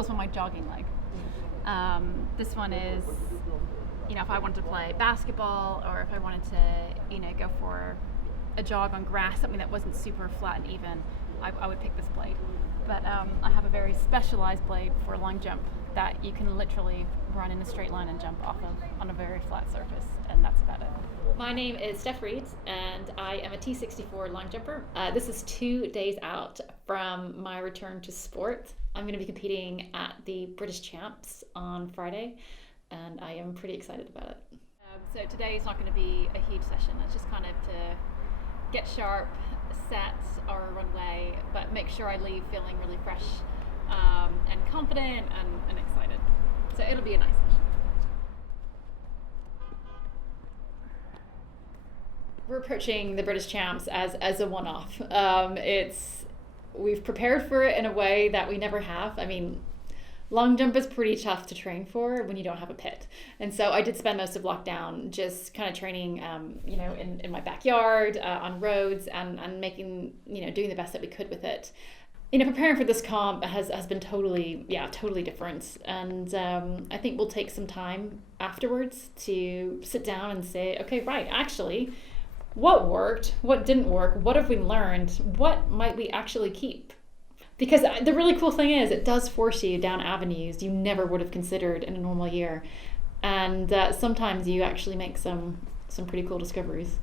also my jogging leg. This one is, if I wanted to play basketball, or if I wanted to, go for a jog on grass, something that wasn't super flat and even, I would pick this blade. But I have a very specialized blade for long jump that you can literally run in a straight line and jump off of on a very flat surface, and that's about it. My name is Stef Reid, and I am a T64 long jumper. This is 2 days out from my return to sport. I'm going to be competing at the British Champs on Friday, and I am pretty excited about it. So today is not going to be a huge session. It's just kind of to get sharp, set our runway, but make sure I leave feeling really fresh and confident and excited. So it'll be a nice session. We're approaching the British Champs as a one-off. We've prepared for it in a way that we never have. I mean, long jump is pretty tough to train for when you don't have a pit. And so I did spend most of lockdown just kind of training, in my backyard, on roads, and making, doing the best that we could with it. Preparing for this comp has been totally different. And I think we'll take some time afterwards to sit down and say, okay, right, actually, what worked? What didn't work? What have we learned? What might we actually keep? Because the really cool thing is it does force you down avenues you never would have considered in a normal year. And sometimes you actually make some pretty cool discoveries.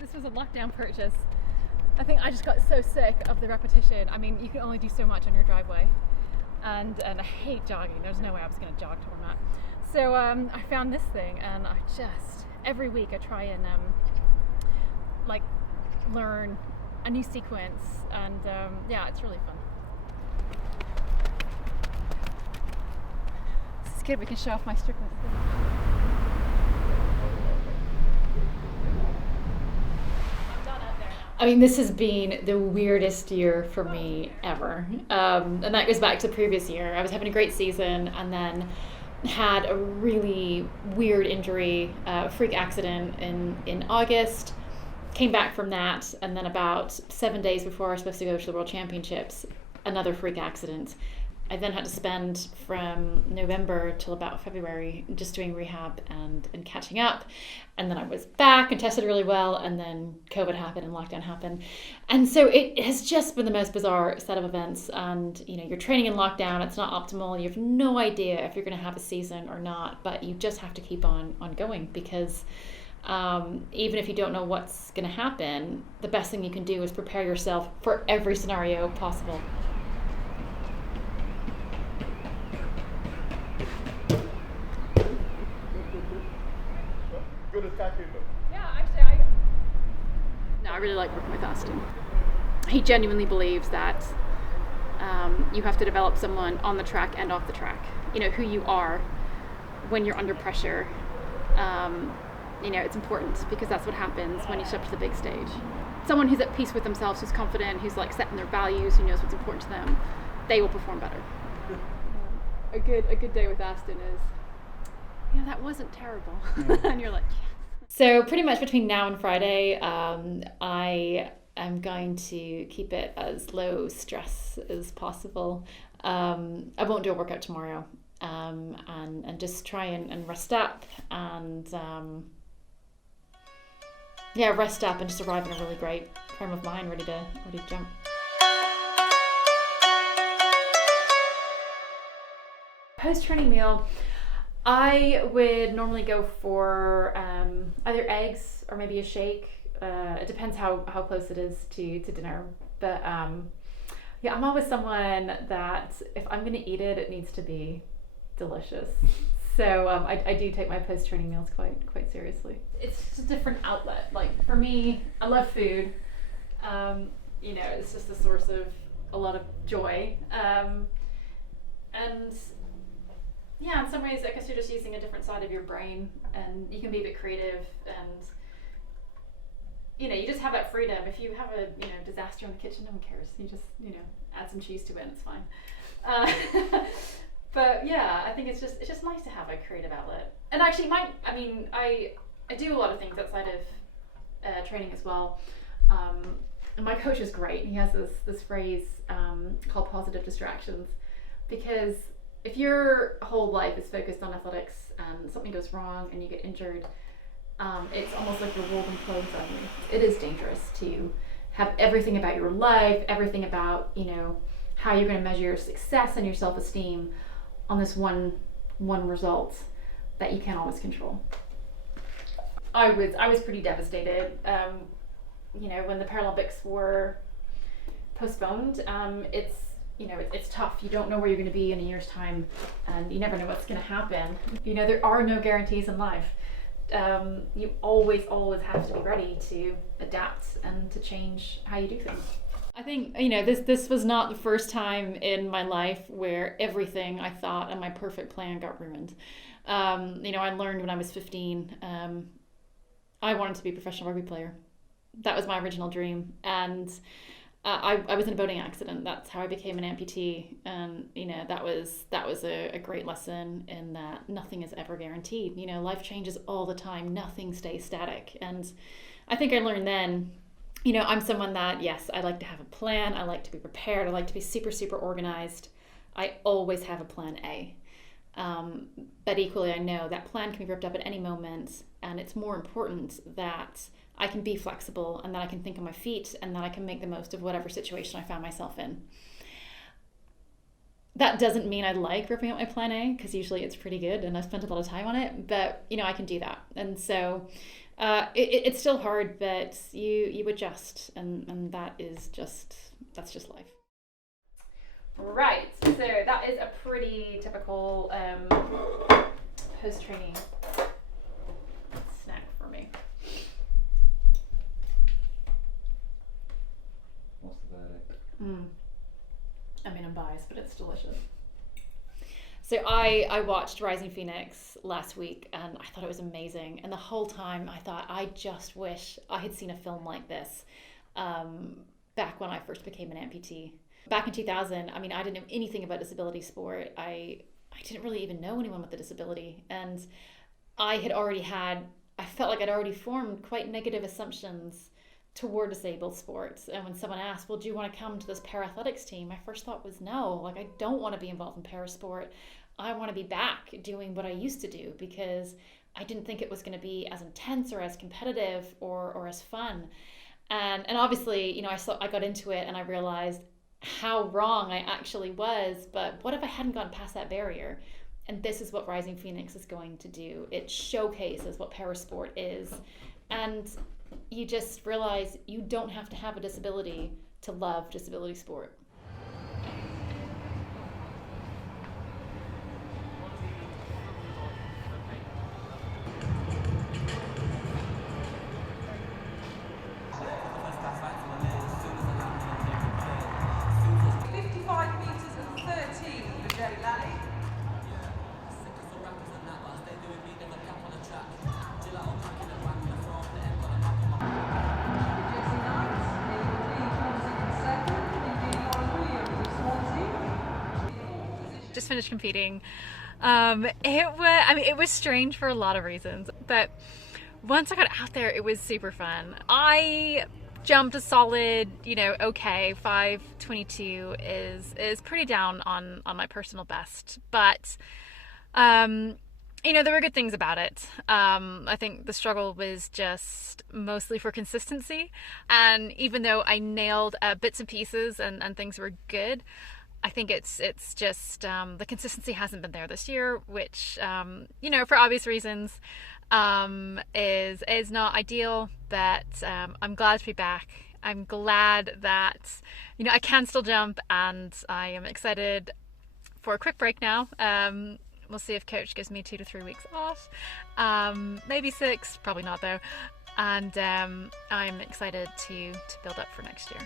This was a lockdown purchase. I think I just got so sick of the repetition. I mean, you can only do so much on your driveway. And I hate jogging. There's no way I was going to jog to that. So I found this thing, and I just, every week I try and learn a new sequence, and it's really fun. This is good, we can show off my strickness. I'm done out there now. I mean, this has been the weirdest year for me ever. And that goes back to the previous year. I was having a great season and then had a really weird injury, freak accident in August. Came back from that, and then about 7 days before I was supposed to go to the World Championships, another freak accident. I then had to spend from November till about February just doing rehab and catching up. And then I was back and tested really well, and then COVID happened and lockdown happened. And so it has just been the most bizarre set of events. And, you're training in lockdown, it's not optimal. You have no idea if you're going to have a season or not, but you just have to keep on going because even if you don't know what's going to happen, the best thing you can do is prepare yourself for every scenario possible. Good attacking them. Yeah, actually, I really like working with Aston. He genuinely believes that you have to develop someone on the track and off the track. Who you are when you're under pressure. It's important because that's what happens when you step to the big stage. Someone who's at peace with themselves, who's confident, who's setting their values, who knows what's important to them, they will perform better. A good day with Aston is, that wasn't terrible. And you're like, yes. So pretty much between now and Friday, I am going to keep it as low stress as possible. I won't do a workout tomorrow. And just try and rest up and rest up and just arrive in a really great frame of mind, ready to jump. Post-training meal, I would normally go for either eggs or maybe a shake. It depends how close it is to dinner. But I'm always someone that if I'm going to eat it, it needs to be delicious. So I do take my post-training meals quite seriously. It's just a different outlet. Like for me, I love food. It's just a source of a lot of joy. And in some ways, I guess you're just using a different side of your brain, and you can be a bit creative, and you just have that freedom. If you have a disaster in the kitchen, no one cares. You just add some cheese to it, and it's fine. But I think it's just nice to have a creative outlet. And actually, I do a lot of things outside of training as well. And my coach is great. He has this phrase called positive distractions. because if your whole life is focused on athletics and something goes wrong and you get injured, it's almost like the world implodes on you. It is dangerous to have everything about your life, everything about, you know, how you're going to measure your success and your self-esteem on this one result that you can't always control. I was pretty devastated. You know, when the Paralympics were postponed, it's tough. You don't know where you're going to be in a year's time, and you never know what's going to happen. You know, there are no guarantees in life. You always have to be ready to adapt and to change how you do things. I think, you know, this was not the first time in my life where everything I thought and my perfect plan got ruined. You know, I learned when I was 15, I wanted to be a professional rugby player. That was my original dream. And I was in a boating accident. That's how I became an amputee. And, you know, that was a great lesson in that nothing is ever guaranteed. You know, life changes all the time. Nothing stays static. And I think I learned then, you know, I'm someone that, yes, I like to have a plan. I like to be prepared. I like to be super, super organized. I always have a plan A. But equally, I know that plan can be ripped up at any moment. And it's more important that I can be flexible and that I can think on my feet and that I can make the most of whatever situation I found myself in. That doesn't mean I like ripping up my plan A, because usually it's pretty good and I've spent a lot of time on it, but you know, I can do that. And so it's still hard, but you adjust, and that's just life. Right, so that is a pretty typical post-training snack for me. What's the verdict? I mean, I'm biased, but it's delicious. So I watched Rising Phoenix last week and I thought it was amazing. And the whole time I thought, I just wish I had seen a film like this back when I first became an amputee. Back in 2000, I mean, I didn't know anything about disability sport. I didn't really even know anyone with a disability. And I felt like I'd already formed quite negative assumptions toward disabled sports. And when someone asked, well, do you want to come to this para-athletics team? My first thought was no, like I don't want to be involved in para-sport. I want to be back doing what I used to do, because I didn't think it was going to be as intense or as competitive or as fun. And obviously, you know, I got into it and I realized how wrong I actually was, but what if I hadn't gotten past that barrier? And this is what Rising Phoenix is going to do. It showcases what para-sport is. And you just realize you don't have to have a disability to love disability sport. Just finished competing. It was strange for a lot of reasons, but once I got out there, it was super fun. I jumped a solid, okay, 5:22 is pretty down on my personal best, but there were good things about it. I think the struggle was just mostly for consistency, and even though I nailed bits and pieces and things were good, I think it's just the consistency hasn't been there this year, which for obvious reasons is not ideal. But I'm glad to be back. I'm glad that I can still jump, and I am excited for a quick break now. We'll see if coach gives me 2 to 3 weeks off, maybe 6, probably not though. And I'm excited to build up for next year.